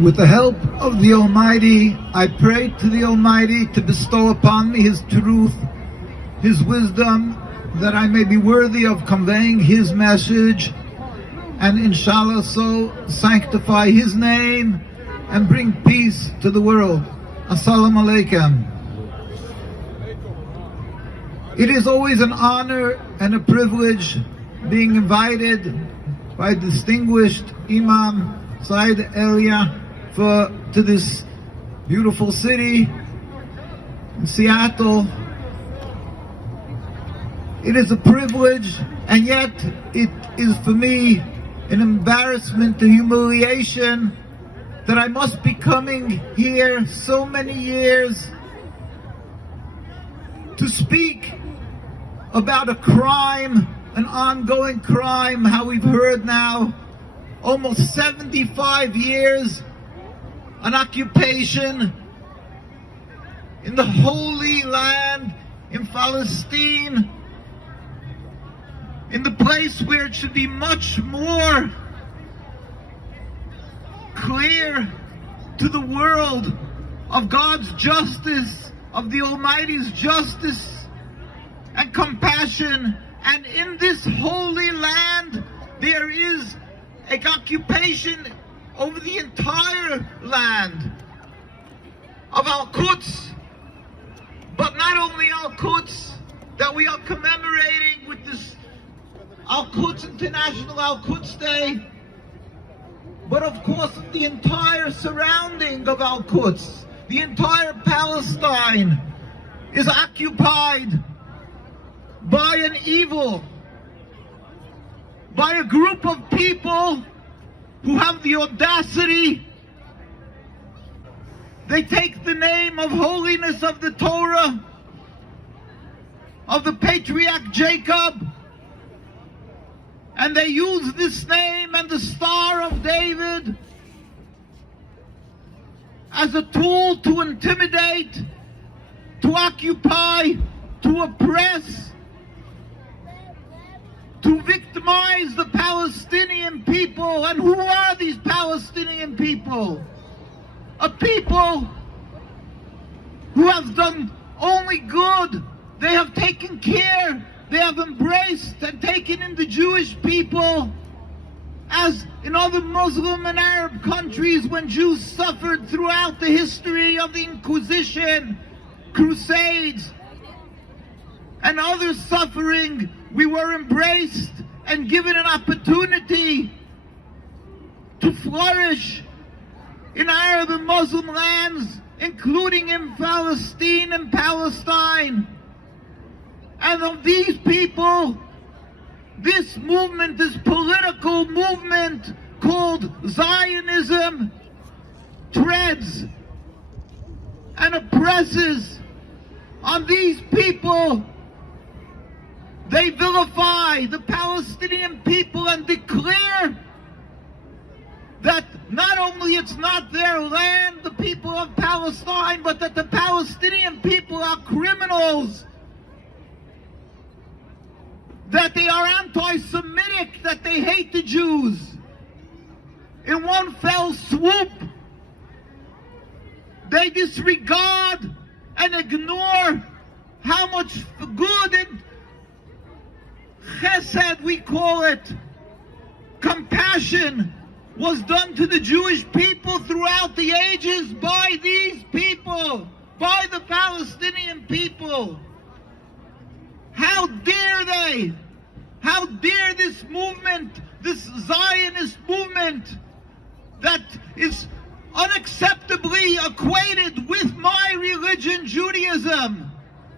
With the help of the Almighty, I pray to the Almighty to bestow upon me His truth, His wisdom, that I may be worthy of conveying His message, and inshallah so sanctify His name and bring peace to the world. Assalamu alaikum. It is always an honor and a privilege being invited by distinguished Imam Said Elia to this beautiful city in Seattle. It is a privilege, and yet it is for me an embarrassment and humiliation that I must be coming here so many years to speak about a crime, an ongoing crime, how we've heard now, almost 75 years, an occupation in the Holy Land, in Palestine, in the place where it should be much more clear to the world of God's justice, of the Almighty's justice and compassion. And in this Holy Land, there is an occupation over the entire land of Quds. But not only Quds that we are commemorating with this Quds International Quds Day, but of course the entire surrounding of Quds, the entire Palestine is occupied by an evil, by a group of people who have the audacity. They take the name of holiness of the Torah, of the patriarch Jacob, and they use this name and the Star of David as a tool to intimidate, to occupy, to oppress, to victimize the Palestinian people. And who are these Palestinian people? A people who have done only good. They have taken care, they have embraced and taken in the Jewish people, as in other Muslim and Arab countries when Jews suffered throughout the history of the Inquisition, Crusades, and other suffering. We were embraced and given an opportunity to flourish in Arab and Muslim lands, including in Palestine and Palestine. And of these people, this movement, this political movement called Zionism, treads and oppresses on these people. They vilify the Palestinian people and declare that not only it's not their land, the people of Palestine, but that the Palestinian people are criminals, that they are anti-Semitic, that they hate the Jews. In one fell swoop, they disregard and ignore how much good and chesed, we call it, compassion, was done to the Jewish people throughout the ages by these people, by the Palestinian people. How dare they? How dare this movement, this Zionist movement that is unacceptably equated with my religion, Judaism,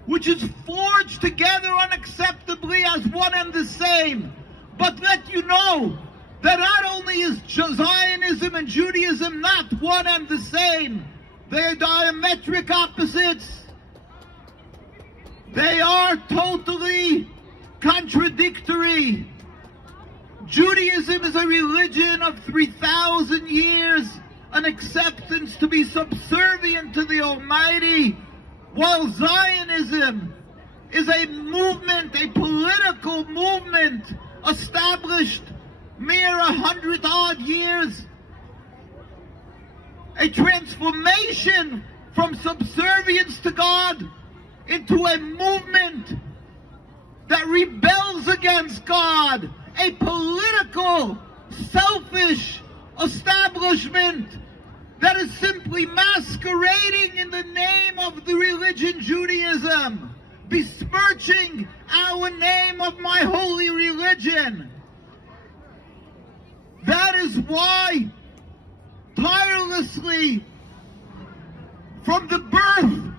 which is forged together unacceptably as one and the same. But let you know that not only is Zionism and Judaism not one and the same, they are diametric opposites. They are totally contradictory. Judaism is a religion of 3,000 years, an acceptance to be subservient to the Almighty, while Zionism is a movement, a political movement established mere 100-odd years a transformation from subservience to God into a movement that rebels against God, a political, selfish establishment that is simply masquerading in the name of the religion Judaism, besmirching our name of my holy religion. That is why, tirelessly, from the birth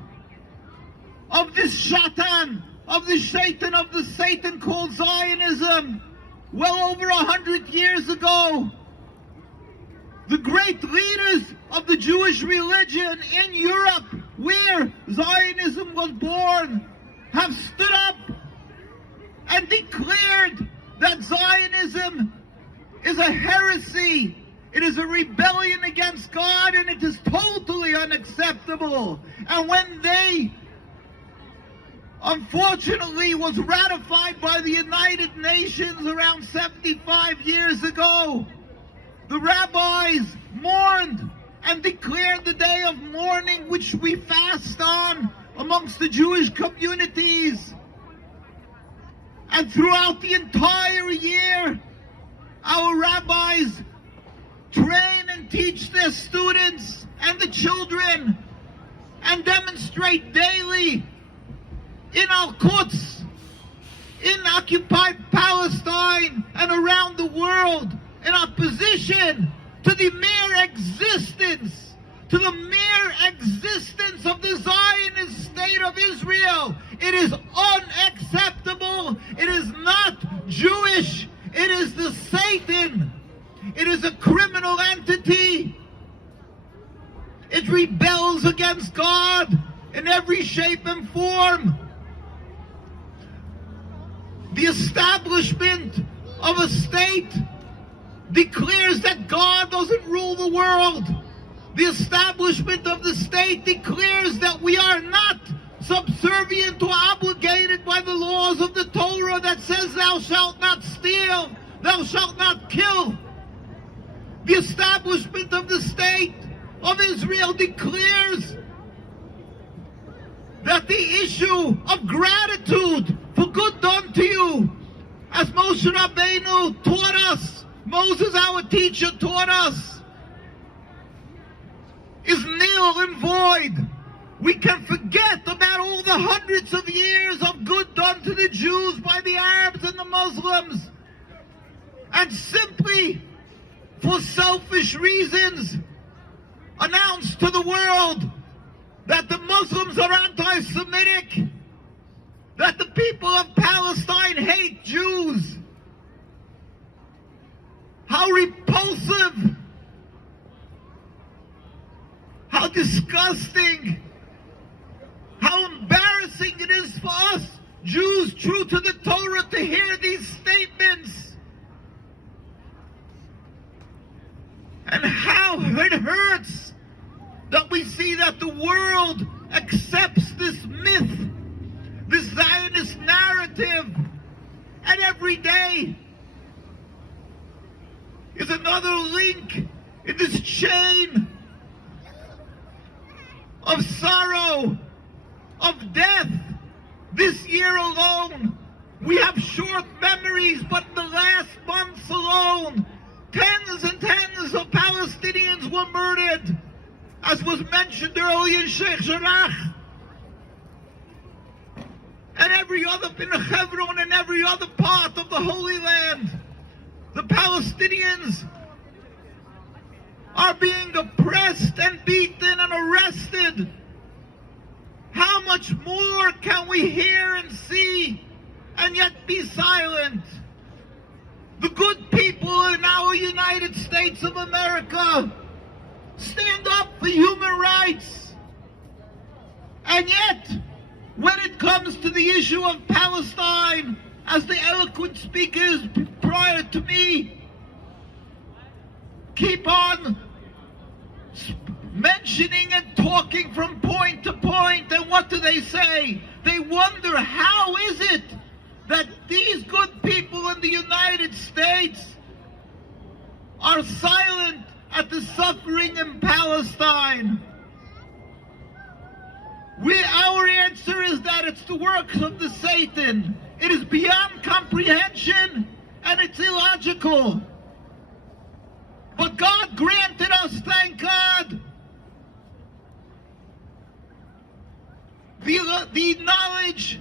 of this Shatan, of the Satan called Zionism, well over 100 years ago, the great leaders of the Jewish religion in Europe, where Zionism was born, have stood up and declared that Zionism is a heresy, it is a rebellion against God, and it is totally unacceptable. And when they, unfortunately, was ratified by the United Nations around 75 years ago, the rabbis mourned and declared the day of mourning, which we fast on amongst the Jewish communities. And throughout the entire year, our rabbis train and teach their students and the children and demonstrate daily in our Quds, in occupied Palestine and around the world, in opposition to the mere existence, of the Zionist state of Israel. It is unacceptable. It is not Jewish. It is the Satan. It is a criminal entity. It rebels against God in every shape and form. The establishment of a state declares that God doesn't rule the world. The establishment of the state declares that we are not subservient or obligated by the laws of the Torah that says thou shalt not steal, thou shalt not kill. The establishment of the state of Israel declares that the issue of gratitude for good done to you, as Moshe Rabbeinu taught us, Moses, our teacher, taught us, is nil and void. We can forget about all the hundreds of years of good done to the Jews by the Arabs and the Muslims, and simply, for selfish reasons, announce to the world that the Muslims are anti-Semitic, that the people of Palestine hate Jews. How repulsive, how disgusting, how embarrassing it is for us, Jews true to the Torah, to hear these statements. And how it hurts that we see that the world accepts this myth, this Zionist narrative, and every day is another link in this chain of sorrow, of death. This year alone, we have short memories, but in the last months alone, tens and tens of Palestinians were murdered, as was mentioned earlier in Sheikh Jarrah, and every other, in Hebron and every other part of the Holy Land. The Palestinians are being oppressed and beaten and arrested. How much more can we hear and see and yet be silent? The good people in our United States of America stand up for human rights. And yet, when it comes to the issue of Palestine, as the eloquent speakers prior to me keep on mentioning and talking from point to point, and what do they say? They wonder, how is it that these good people in the United States are silent at the suffering in Palestine. Our answer is that it's the works of the Satan. It is beyond comprehension and it's illogical. But God granted us, thank God, the knowledge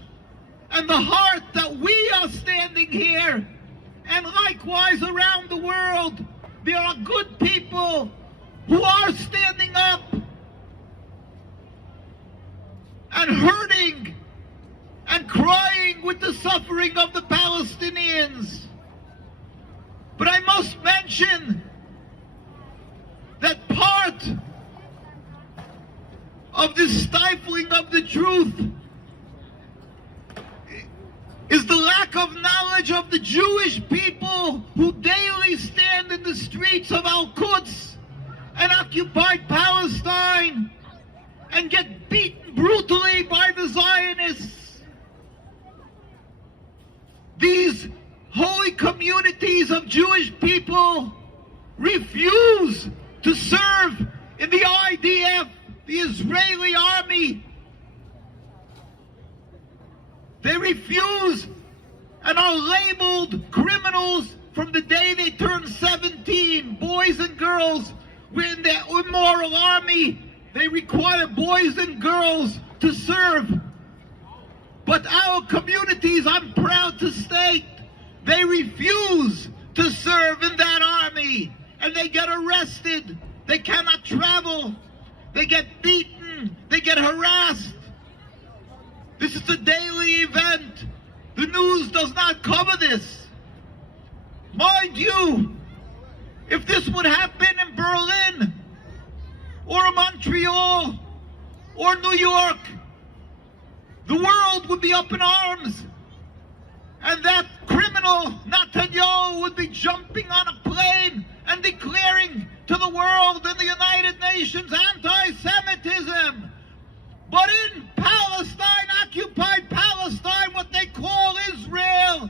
and the heart that we are standing here, and likewise around the world, there are good people who are standing up and hurting and crying with the suffering of the Palestinians. But I must mention that part of this stifling of the truth is the lack of knowledge of the Jewish people who daily stand in the streets of Quds and occupied Palestine and get beaten brutally by the Zionists. These holy communities of Jewish people refuse to serve in the IDF, the Israeli army. They refuse and are labeled criminals from the day they turn 17. Boys and girls in their immoral army. They require boys and girls to serve. But our communities, I'm proud to state, they refuse to serve in that army. And they get arrested. They cannot travel. They get beaten. They get harassed. This is a daily event. The news does not cover this. Mind you, if this would happen in Berlin, or Montreal, or New York, the world would be up in arms. And that criminal, Netanyahu, would be jumping on a plane and declaring to the world and the United Nations anti-Semitism. But in Palestine, occupied Palestine, what they call Israel,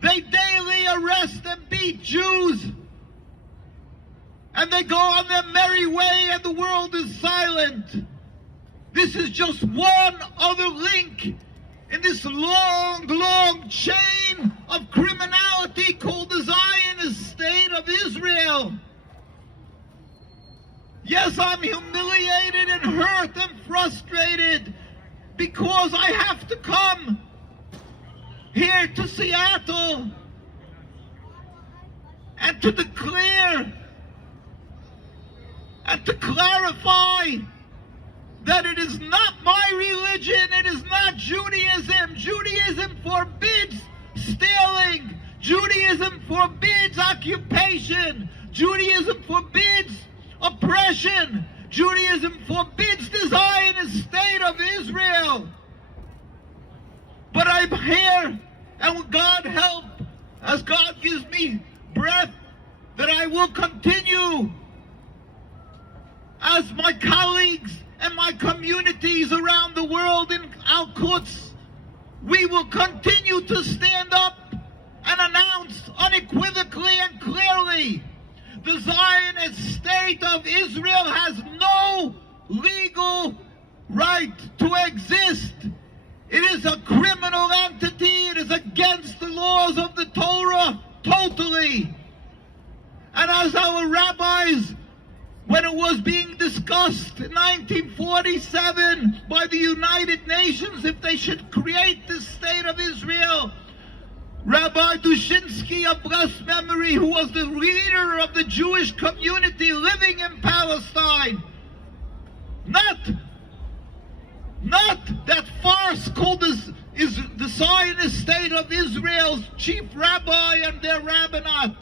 they daily arrest and beat Jews. And they go on their merry way and the world is silent. This is just one other link in this long, long chain of criminality called the Zionist state of Israel. Yes, I'm humiliated and hurt and frustrated because I have to come here to Seattle and to declare and to clarify that it is not my religion, it is not Judaism. Judaism forbids stealing. Judaism forbids occupation. Judaism forbids oppression. Judaism forbids the Zionist state of Israel. But I'm here, and with God help, as God gives me breath, that I will continue as my colleagues and my communities around the world in Quds, we will continue to stand up and announce unequivocally and clearly the Zionist state of Israel has no legal right to exist. It is a criminal entity. It is against the laws of the Torah totally. And as our rabbis, when it was being discussed in 1947 by the United Nations if they should create this state of Israel, Rabbi Dushinsky of blessed memory, who was the leader of the Jewish community living in Palestine, not that farce called is the Zionist state of Israel's chief rabbi and their rabbinate,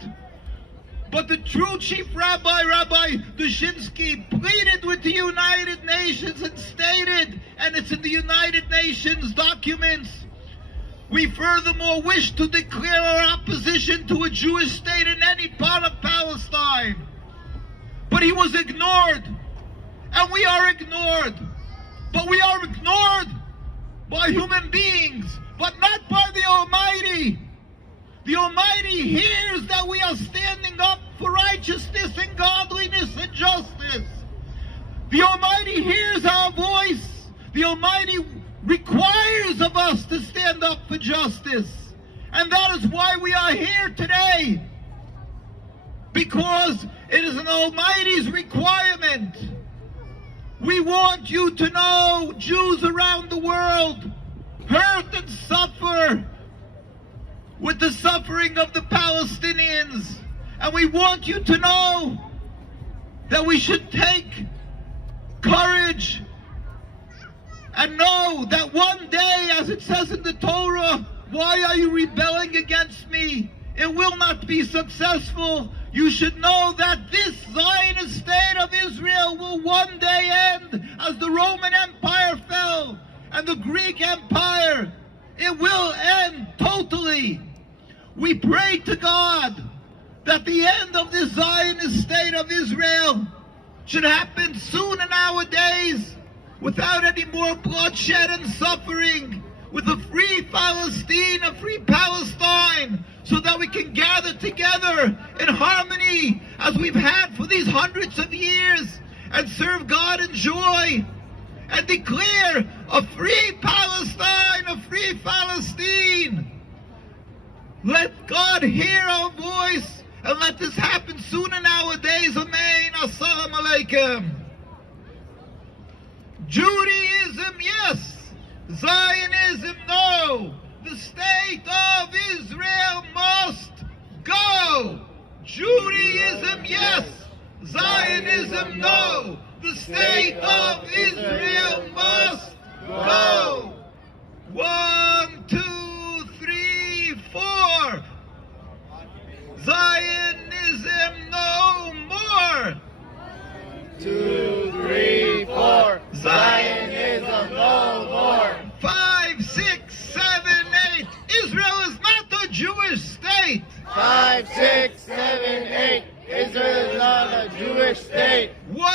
but the true chief rabbi, Rabbi Dushinsky, pleaded with the United Nations and stated, and it's in the United Nations documents, we furthermore wish to declare our opposition to a Jewish state in any part of Palestine. But he was ignored, and we are ignored. But we are ignored by human beings, but not by the Almighty. The Almighty hears that we are standing up for for righteousness and godliness and justice. The Almighty hears our voice. The Almighty requires of us to stand up for justice. And that is why we are here today. Because it is an Almighty's requirement. We want you to know, Jews around the world hurt and suffer with the suffering of the Palestinians. And we want you to know that we should take courage and know that one day, as it says in the Torah, why are you rebelling against me? It will not be successful. You should know that this Zionist state of Israel will one day end as the Roman Empire fell and the Greek Empire. It will end totally. We pray to God that the end of this Zionist state of Israel should happen soon in our days, without any more bloodshed and suffering, with a free Palestine, a free Palestine, so that we can gather together in harmony as we've had for these hundreds of years and serve God in joy and declare a free Palestine, a free Palestine. Let God hear our voice and let this happen soon in our days. Amen. Assalamu alaikum. Judaism, yes. Zionism, no. The state of Israel must go. Judaism, yes. Zionism, no. The state of Israel must go. 1, 2, 3, 4. Zionism, no more. 2, 3, 4. Zionism, no more. 5, 6, 7, 8. Israel is not a Jewish state. 5, 6, 7, 8. Israel is not a Jewish state. 1,